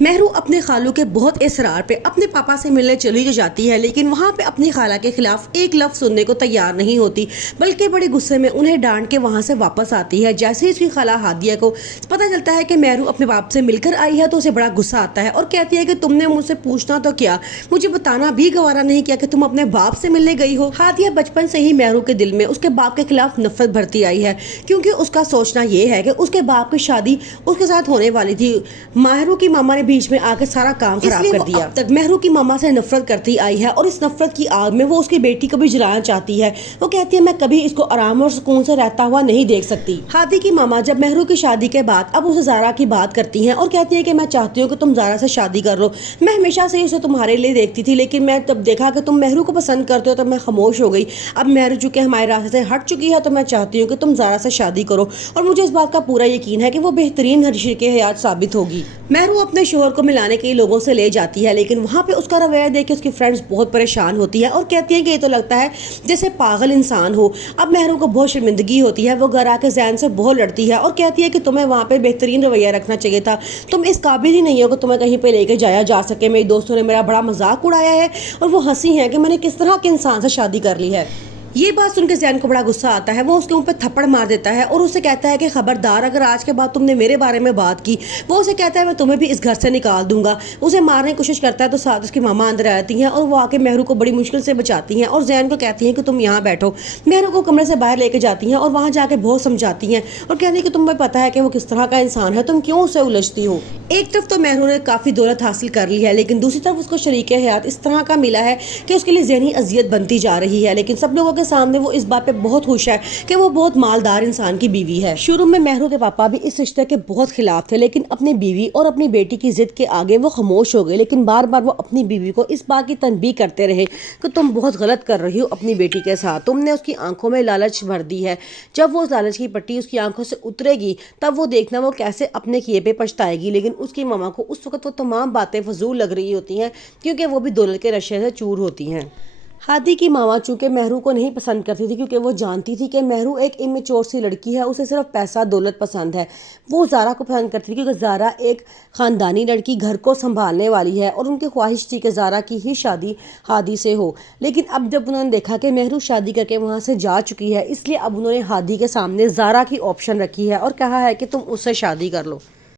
مہرو اپنے خالو کے بہت اصرار پہ اپنے پاپا سے ملنے چلی جاتی ہے، لیکن وہاں پہ اپنی خالہ کے خلاف ایک لفظ سننے کو تیار نہیں ہوتی، بلکہ بڑے غصے میں انہیں ڈانٹ کے وہاں سے واپس آتی ہے۔ جیسے ہی اس کی خالہ ہادیہ کو پتہ چلتا ہے کہ مہرو اپنے باپ سے مل کر آئی ہے تو اسے بڑا غصہ آتا ہے اور کہتی ہے کہ تم نے مجھ سے پوچھنا تو کیا، مجھے بتانا بھی گوارا نہیں کیا کہ تم اپنے باپ سے ملنے گئی ہو۔ ہادیہ بچپن سے ہی مہرو کے دل میں اس کے باپ کے خلاف نفرت بھرتی آئی ہے، کیونکہ اس کا سوچنا یہ ہے کہ اس کے باپ کی شادی اس کے ساتھ ہونے والی تھی۔ مہرو کی ماما نے بیچ میں آ کے سارا کام خراب کر دیا۔ اب تک مہرو کی ماما سے نفرت کرتی آئی ہے اور اس نفرت کی آگ میں وہ اس کی بیٹی کو بھی جلانا چاہتی ہے۔ وہ کہتی ہے میں کبھی اس کو آرام اور سکون سے رہتا ہوا نہیں دیکھ سکتی۔ ہادی کی ماما جب مہرو کی شادی کے بعد اب اسے زارا کی بات کرتی ہیں اور کہتی ہیں کہ میں چاہتی ہوں کہ تم زارا سے شادی کر لو، میں ہمیشہ سے اسے تمہارے لیے دیکھتی تھی، لیکن میں جب دیکھا کہ تم مہرو کو پسند کرتے ہو تو میں خاموش ہو گئی۔ اب مہرو چونکہ ہمارے راستے سے ہٹ چکی ہے تو میں چاہتی ہوں کہ تم زارا سے شادی کرو، اور مجھے اس بات کا پورا یقین ہے کہ وہ بہترین شریک حیات ثابت ہوگی۔ مہرو اپنے شوہر کو ملانے کے لوگوں سے لے جاتی ہے، لیکن وہاں پہ اس کا رویہ دیکھ کے اس کی فرینڈز بہت پریشان ہوتی ہے اور کہتی ہیں کہ یہ تو لگتا ہے جیسے پاگل انسان ہو۔ اب مہرو کو بہت شرمندگی ہوتی ہے، وہ گھر آ کے زین سے بہت لڑتی ہے اور کہتی ہے کہ تمہیں وہاں پہ بہترین رویہ رکھنا چاہیے تھا، تم اس قابل ہی نہیں ہو کہ تمہیں کہیں پہ لے کے جایا جا سکے۔ میری دوستوں نے میرا بڑا مذاق اڑایا ہے اور وہ ہنسی ہیں کہ میں نے کس طرح کے انسان سے شادی کر لی ہے۔ یہ بات سن کے زین کو بڑا غصہ آتا ہے، وہ اس کے منہ پہ تھپڑ مار دیتا ہے اور اسے کہتا ہے کہ خبردار اگر آج کے بعد تم نے میرے بارے میں بات کی۔ وہ اسے کہتا ہے میں تمہیں بھی اس گھر سے نکال دوں گا۔ اسے مارنے کی کوشش کرتا ہے تو ساتھ اس کی ماما اندر آتی ہیں اور وہ آ کے مہرو کو بڑی مشکل سے بچاتی ہیں اور زین کو کہتی ہیں کہ تم یہاں بیٹھو۔ مہرو کو کمرے سے باہر لے کے جاتی ہیں اور وہاں جا کے بہت سمجھاتی ہیں اور کہتی ہیں کہ تمہیں پتہ ہے کہ وہ کس طرح کا انسان ہے، تم کیوں اسے الجھتی ہو۔ ایک طرف تو مہرو نے کافی دولت حاصل کر لی ہے، لیکن دوسری طرف اس کو شریک حیات اس طرح کا ملا ہے کہ اس کے لیے ذہنی اذیت بنتی جا رہی ہے، لیکن سب لوگوں کے سامنے وہ اس بات پہ بہت خوش ہے کہ وہ بہت مالدار انسان کی بیوی ہے۔ شروع میں مہرو کے پاپا بھی اس رشتے کے بہت خلاف تھے، لیکن اپنی بیوی اور اپنی بیٹی کی ضد کے آگے وہ خاموش ہو گئے، لیکن بار بار وہ اپنی بیوی کو اس بات کی تنبیہ کرتے رہے کہ تم بہت غلط کر رہی ہو اپنی بیٹی کے ساتھ، تم نے اس کی آنکھوں میں لالچ بھر دی ہے، جب وہ لالچ کی پٹی اس کی آنکھوں سے اترے گی تب وہ دیکھنا وہ کیسے اپنے کیے پہ پچھتائے گی۔ لیکن اس کی ماما کو اس وقت وہ تمام باتیں فضول لگ رہی ہوتی ہیں، کیونکہ وہ بھی دولت کے نشے سے چور ہوتی ہیں۔ ہادی کی ماما چونکہ مہرو کو نہیں پسند کرتی تھی، کیونکہ وہ جانتی تھی کہ مہرو ایک امیچور سی لڑکی ہے، اسے صرف پیسہ دولت پسند ہے۔ وہ زارا کو پسند کرتی تھی کیونکہ زارا ایک خاندانی لڑکی گھر کو سنبھالنے والی ہے اور ان کی خواہش تھی کہ زارا کی ہی شادی ہادی سے ہو۔ لیکن اب جب انہوں نے دیکھا کہ مہرو شادی کر کے وہاں سے جا چکی ہے، اس لیے اب انہوں نے ہادی کے سامنے زارا کی آپشن رکھی ہے اور کہا ہے کہ تم اس سے شادی کر لو۔